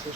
आयज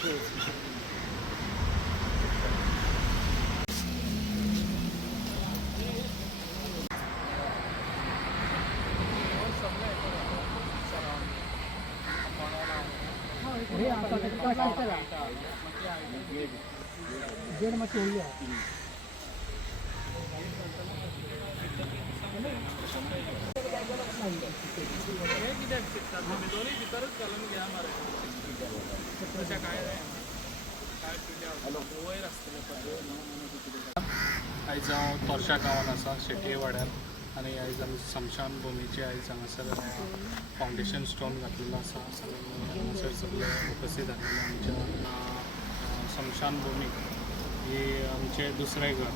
हांव तोरशा गांवांत आसा शेटये वाड्यार आनी आयज आमी स्मशान भुमीचे आयज हांगासर फावंडेशन स्टोन घातलेलो आसा. हांगासर सगळे उपस्थित आशिल्ले आमच्या स्मशान भूमी ही आमचें दुसरें घर.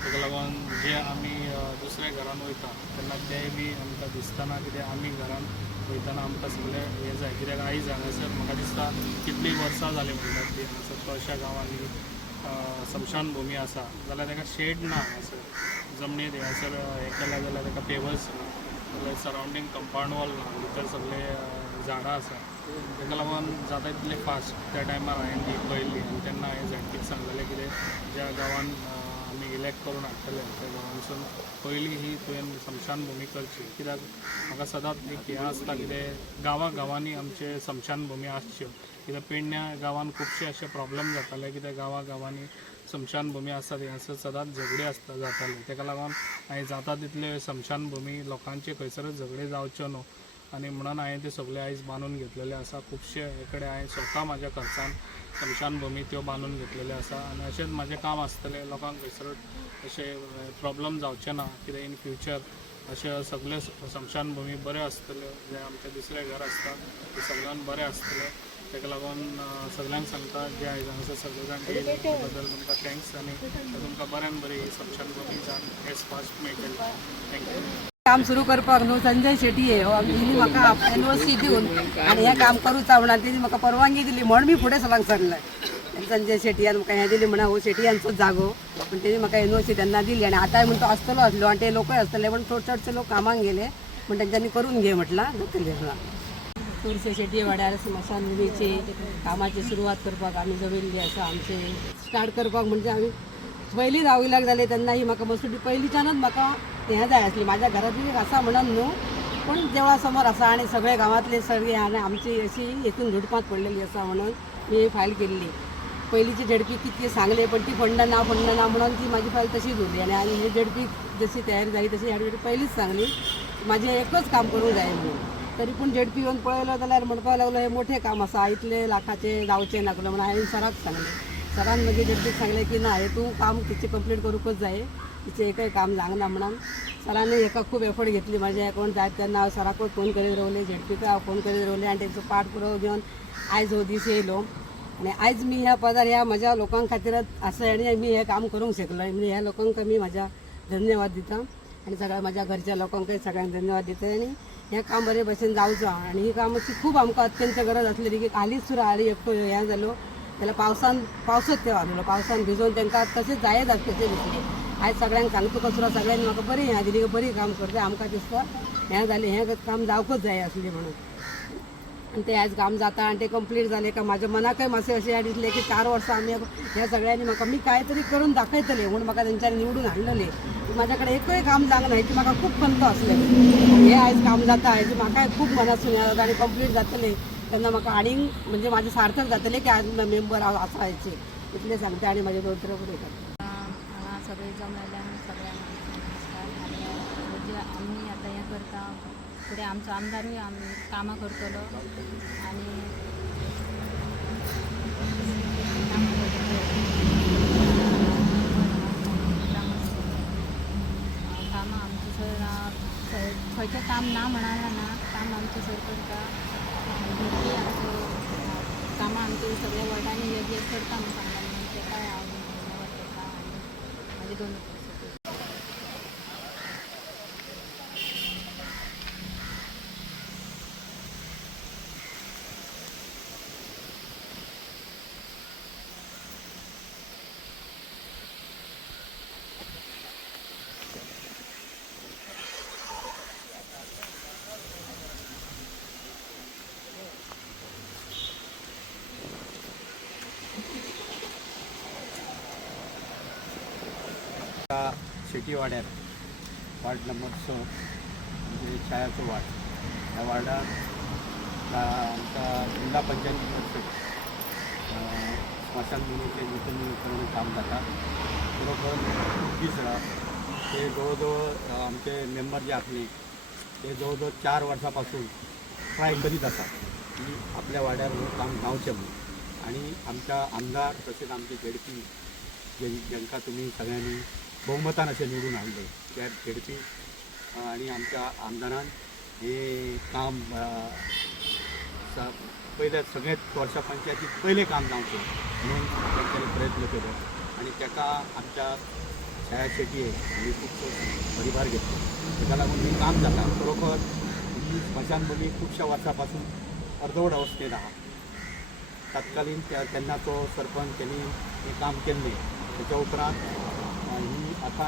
ताका लागून जे आमी दुसऱ्या घरान वयता तेन्ना तें बी आमकां दिसतना कितें आमी घरान वयतना आमकां सगळें हें जाय. कित्याक आयज हांगासर म्हाका दिसता कितलीं वर्सां जालीं म्हणटात ती हांगासर तोरशा गांवांनी स्मशान भुमी आसा जाल्यार ताका शेड ना हांगासर. जमनीर हांगासर हें केलें जाल्यार ताका पेवर्स ना, जाल्यार सरावंडींग कंपाउंड वॉल ना, भितर सगळे झाडां आसा. ताका लागून जाता तितलें फास्ट त्या टायमार हांवें ती पळयल्ली आनी तेन्ना हांवें झडपीक सांगलेलें कितें ज्या गांवान आमी इलेक्ट करून हाडटले त्या गांवांसून पयलीं ही तुवें स्मशान भुमी करची. कित्याक म्हाका सदांच एक हें आसता कितें गांवांनी आमचे स्मशान भुमी आसच्यो. कित्याक पेडण्या गांवान खुबशे अशे प्रॉब्लेम जाताले कित्याक गांवांनी स्मशान भुमी आसता हांगासर सदांच झगडे जाताले. ताका लागून हांवें जाता तितले स्मशान भुमी लोकांचे खंयसरच झगडे जावच्यो न्हू आनी म्हणून हांवें ते सगळे आयज बांदून घेतलेले आसा. खुबशे हे कडेन हांवें स्वता म्हाज्या खर्चान स्मशान भुमी त्यो बांदून घेतलेले आसा आनी अशेंच म्हाजें काम आसतलें लोकांक खंयसरच अशे प्रॉब्लेम जावचे ना. कित्याक इन फ्युचर अशे सगळे स्मशान भुमी बऱ्यो आसतल्यो. जे आमचें दुसरें घर आसता ते सगळ्यांक बरें आसतलें. ताका लागून सगळ्यांक सांगता जे आयज हांगासर सगळे जाण येयले त्या बद्दल तुमकां थँक्स आनी तुमकां बऱ्यान बरी स्मशान भुमी जावन एज फास्ट मेळटली. थँक्यू. काम सुरू करपाक न्हू संजय शेटये हिणी म्हाका एनओसी दिवन आनी हें काम करूचा म्हणून तेणी म्हाका परवानगी दिली म्हण मी फुडें चलांक सरलें. संजय शेटयान म्हाका हें दिली म्हणा हो शेटयांचोच जागो पण तेणी म्हाका एनओसी तेन्ना दिली आनी आतांय म्हणून तो आसतलो आसलो आनी ते लोकय आसतले पण चडशे लोक कामाक गेले म्हण तेंच्यांनी करून घे म्हटलां जातलें. चडशे शेटये वाड्यार स्मशान भुमीचे कामाची सुरवात करपाक आमी जमिल्ली आसा. आमचे स्टार्ट करपाक म्हणजे आमी पयलीं राविल्याक जाले तेन्ना ही म्हाका मसुडी पयलींच्यानच म्हाका हें जाय आसली. म्हाज्या घरांतली आसा म्हणून न्हू पण देवळा समोर आसा आनी सगळे गांवांतले सगळे आनी आमची अशी हेतून झुडपांत पडलेली आसा म्हणून मी ही फायल केल्ली. पयलींची झडपी कितली सांगले पण ती फंड ना म्हणून ती म्हाजी फायल तशीच उरली आनी ही झडपी जशी तयारी जाली तशी ह्या पयलींच सांगली म्हाजें एकच काम करूंक जाय म्हणून. तरी पूण झडपी येवन पळयलो जाल्यार म्हणपाक लागलो हे मोठे काम आसा इतले लाखाचे जावचें नाकलो म्हणून हांवें सराक सांगलें. सरान मागीर झडपीक सांगलें की ना हे तूं काम तिचे कंप्लीट करूंकच जाय तिचें एकय काम जावना म्हणून सरांनी हेका खूब एफर्ट घेतली. म्हाजे अकाउंट जाय तेन्ना हांव सराकूच फोन करीत रावलें झडपीक हांव फोन करीत रावलें आनी तेंचो पाठपुरावो घेवन आयज हो दीस येयलो आनी आयज मी ह्या पदार ह्या म्हज्या लोकां खातीरच आसा आनी मी हें काम करूंक शकलो. म्हणजे ह्या लोकांक मी म्हाज्या धन्यवाद दिता आनी सगळ्या म्हाज्या घरच्या लोकांकय सगळ्यांक धन्यवाद दिता आनी हें काम बरे भशेन जावचें. आनी ही कामाची खूब आमकां अत्यंत गरज आसलेली की हालींच सुद्दां एकटो हें जालो जाल्यार पावसूच तें आसलो पावसान भिजोवन तांकां तशें जायच आसतशें दिसलें. आयज सगळ्यांक सांगता कसलो सगळ्यांनी म्हाका बरी हें दिली बरी काम करता आमकां दिसता हें जालें हें काम जावकूच जाय आसली म्हणून आनी तें आयज काम जाता आनी तें कंप्लीट जालें का म्हाज्या मनाकय मातशें अशें दिसलें की 4 वर्सां आमी ह्या सगळ्यांनी म्हाका मी काय तरी करून दाखयतलें म्हणून म्हाका तेंच्यांनी निवडून हाडलेलें. म्हाज्या कडेन एकय काम जावंक ना हेची म्हाका खूब खंत आसलें. हें आयज काम जाता हेजी म्हाकाय खूब मनासून हें जाता आनी कंप्लीट जातलें तेन्ना म्हाका आनीक म्हणजे म्हाजें सार्थक जातलें की आज मेंबर आसा हेचे इतलें सांगता आनी म्हाजे दोन उलयता. हांगा सगळे जमलेल्यान सगळ्यांक नमस्कार. आनी जे आमी आतां हें करता फुडें आमचो आमदारूय आमी कामां करतलो आनी कामां आमचे सर खंयचें काम ना म्हणाला ना काम आमचे सर करता. भरपूर आमचो कामां आमचे सगळ्या वॉर्डांनी एक करता म्हणून सांगता म्हणून तेकाय हांव धन्यवाद करता आनी म्हाजे दोन शेटी वाड्यार वार्ड नंबर 6 म्हणजे छायाचं वार्ड. ह्या वार्डात आमचा जिल्हा पंचायतीतर्फे स्मशानभूमीचे नूतनीकरण काम जाता. बरोबर 20 ते जवळजवळ आमचे मेंबर जे असले ते जवळजवळ 4 वर्षापासून ट्राय करीत असतात की आपल्या वाड्यावर हे काम गावचे म्हणून. आणि आमच्या आमदार तसेच आमचे झेडपी ज्यांका तुम्ही सगळ्यांनी बहुमतान असे निवडून आणले त्या झेडपी आणि आमच्या आमदारान हे काम पहिले सगळ्यात वर्षा पंचायतीत पहिले काम जावचे म्हणून त्यांनी प्रयत्न केलो. आणि त्याका आमच्या छाया शेटी आहे आणि खूप परिभार घेतलो. त्याला लागून हे काम जाता. खरोखर ही स्मशानभूमी खूपशा वर्षापासून अर्धवट अवस्थेत आहा. तत्कालीन त्यांना तो सरपंच त्यांनी हे काम केले. त्याच्या उपरांत ही आता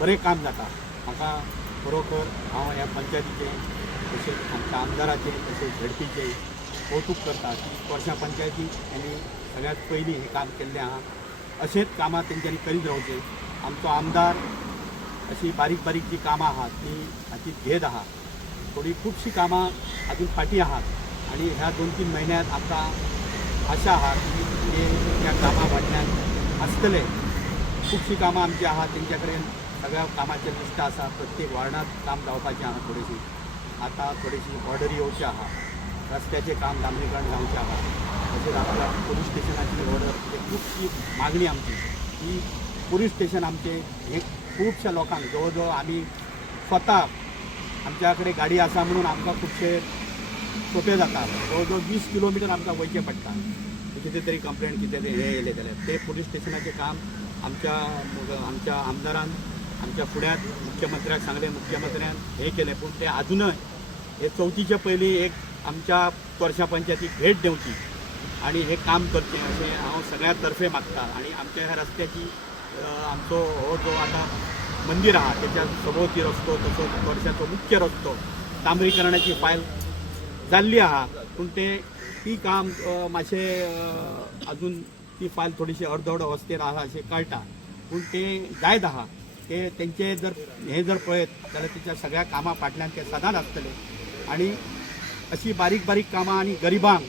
बरे काम जाता. म्हाका खरोखर हांव ह्या पंचायतीचे तसेच आमच्या आमदाराचे तसेच झेडपीचे कौतुक करता की वर्षा पंचायती यांनी सगळ्यात पहिली हे काम केल्लें आहा. असेच कामां तेंच्यांनी करीत रावचे. आमचो आमदार अशी बारीक बारीक जी कामां आहात ती हातीत घेत आहात. थोडी खूपशी कामां अजून फाटी आहात आणि ह्या 2-3 महिन्यात आमकां आशा आहात की ते त्या कामां फाटल्यान आसतले. खूपशी कामां आमची आहात तेंच्या कडेन सगळ्या कामाचे लिस्ट आसा. प्रत्येक वार्डात काम जावपाचें आहा. थोडीशी आता थोडीशी ऑर्डर येवची आहा. रस्त्याचे काम डांबरीकरण जावचें आहा. तशेंच आमच्या पोलीस स्टेशनाची ऑर्डर खूपशी मागणी आमची की पोलीस स्टेशन आमचे हे खूपशा लोकांक जवळजवळ आमी स्वता आमच्याकडे गाडी आसा म्हणून आमकां खूपशे सोपे जाता. जवळजवळ 20 किलोमीटर आमकां वयचें पडटा. कितें तरी कंप्लेंट कितें हे येयलें जाल्यार ते पोलीस स्टेशनाचें काम आमच्या आमदारान आमच्या फुड्यात मुख्यमंत्र्याक सांगलें. मुख्यमंत्र्यान हे केलें पूण ते अजूनय हे 34च्या पयलीं एक आमच्या वर्षा पंचायतीक भेट दिवची आणि हे काम करचें अशें हांव सगळ्या तर्फे मागता. आणि आमच्या ह्या रस्त्याची आमचो हो जो आता मंदिर आहा त्याच्या सभोवती रस्तो तसोच वर्षाचो मुख्य रस्तो डांबरीकरणाची फायल जाल्ली आहा. पूण ती काम मातशें अजून ती फायल थोडीशी अर्दवट अवस्थेत आहा अशें कळटा. पूण ते जायत आहा. ते तेंचे जर हे जर पळयत जाल्यार तेच्या सगळ्या कामां फाटल्यान ते सदांच आसतले. आणि अशी बारीक बारीक कामां आणि गरिबांक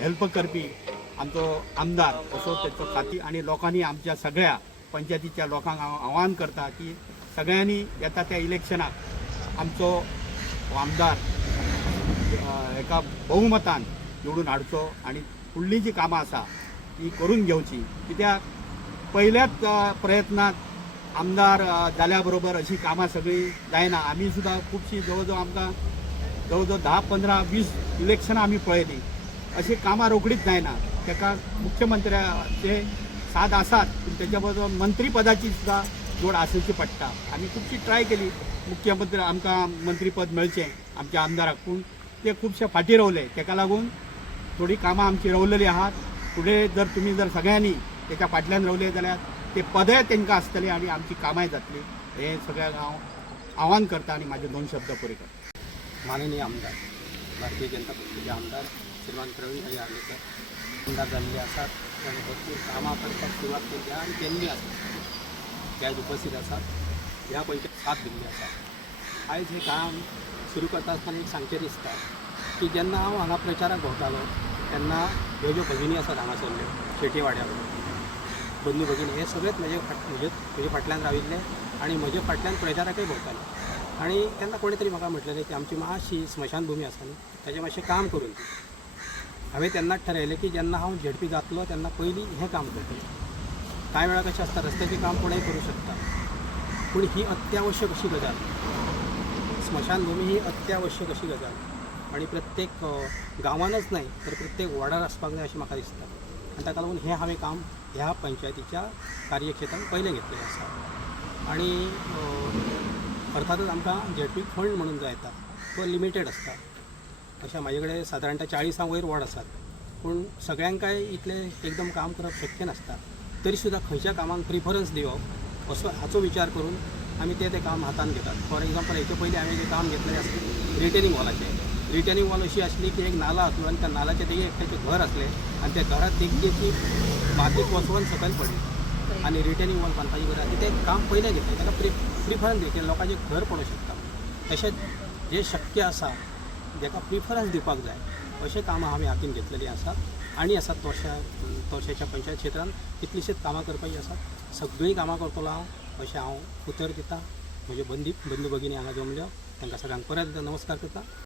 हेल्प करपी आमचो आमदार असो तेचो खाती. आणि लोकांनी आमच्या सगळ्या पंचायतीच्या लोकांक हांव आव्हान करता की सगळ्यांनी येता त्या इलेक्शनाक आमचो आमदार एका बहुमतान निवडून हाडचो आणि फुडलीं जी कामां आसा ती करून घेवची. कित्याक पहिल्याच प्रयत्नात आमदार जाल्या बरोबर अशी कामां सगळीं जायना. आमी सुद्दां खुबशीं जवळजवळ आमकां जवळजवळ 10-15-20 इलेक्शनां आमी पळयलीं. अशी कामां रोखडीच जायना. ताका मुख्यमंत्र्याचे साथ आसात पूण तेच्या बरोबर मंत्री पदाची सुद्दां जोड आसची पडटा. आमी खुबशी ट्राय केली मुख्यमंत्री आमकां मंत्रीपद मेळचें आमच्या आमदाराक पूण ते खुबशे फाटीं रावले. ताका लागून थोडी कामां आमची रावलेली आहात. फुडें जर तुमी जर सगळ्यांनी तेच्या फाटल्यान रावले जाल्यार ते पदय तांकां आसतलें आणि आमची कामांय जातली. हे सगळ्यांक हांव आव्हान करता आणि माझे 2 शब्द पुरे करता. माननीय आमदार भारतीय जनता पक्षाचे आमदार श्रीमान प्रवीण भाई आर्लेकर आमदार जाल्ले आसात. तांणी भरपूर कामां करपाक सुरवात केली आनी केल्ली आसा. ते आज उपस्थित आसात. ह्या पंचायत साथ दिल्ली आसा. आयज हे काम सुरू करता आसतना एक सांगचें दिसता की जेन्ना हांव हांगा प्रचाराक भोंवतालो तेन्ना ह्यो ज्यो भगिनी आसात हांगासरल्यो शेटी वाड्यार बंधू भगिनी हे सगळेच म्हजे फाटल्यान राविल्ले आनी म्हजे फाटल्यान प्रचाराकय भोंवताले. आणि तेन्ना कोणी तरी म्हाका म्हटलेलें की आमची मातशी स्मशानभूमी आसा न्ही ताचें मातशें काम करून दी. हांवें तेन्नाच थारायलें की जेन्ना हांव झेडपी जातलो तेन्ना पयलीं हें काम करतलें. कांय वेळा कशें आसता रस्त्याचें काम कोणूय करूं शकता पूण ही अत्यावश्यक अशी गजाल. स्मशानभूमी ही अत्यावश्यक अशी गजाल आणि प्रत्येक गांवानच न्हय तर प्रत्येक वार्डार आसपाक जाय अशें म्हाका दिसता. आनी ताका लागून हें हांवें काम ह्या पंचायतीच्या कार्यक्षेत्रांत पयलें घेतलेलें आसा. आणि अर्थातच आमकां झेडपी फंड म्हणून जो येता तो लिमिटेड आसता. अशें म्हाजे कडेन सादारणता 40 वयर वॉर्ड आसात पूण सगळ्यांकाय इतलें एकदम काम करप शक्य नासता. तरी सुद्दां खंयच्या कामांक प्रिफरन्स दिवप असो हाचो विचार करून आमी ते काम हातान घेतात. फॉर एग्जाम्पल हेचे पयलीं हांवें जें काम घेतलें आसलें रिटेनिंग वॉलाचें. रिटेनिंग वॉल अशी आसली की एक नाला आसलो आनी त्या नाल्याच्या देगेक एकट्याचें घर आसलें आनी त्या घरात देगेची मातीक वचोवन सकयल पडली आनी रिटेनिंग वॉल बांदपाची गरज आसा तें काम पयलें घेतलें ताका प्रिफरन्स दिवचें लोकांचें घर पडूंक शकता तशेंच जें शक्य आसा जेका प्रिफरन्स दिवपाक जाय अशें कामां आमी हातीन घेतलेलीं आसा आनी आसात तोरशेच्या पंचायत क्षेत्रांत कितलींशींच कामां करपाची आसात सगळीं कामां करतलो हांव अशें हांव उतर दितां म्हज्यो बंधू भगिनी हांगा जमल्यो तांकां सगळ्यांक परत नमस्कार करता.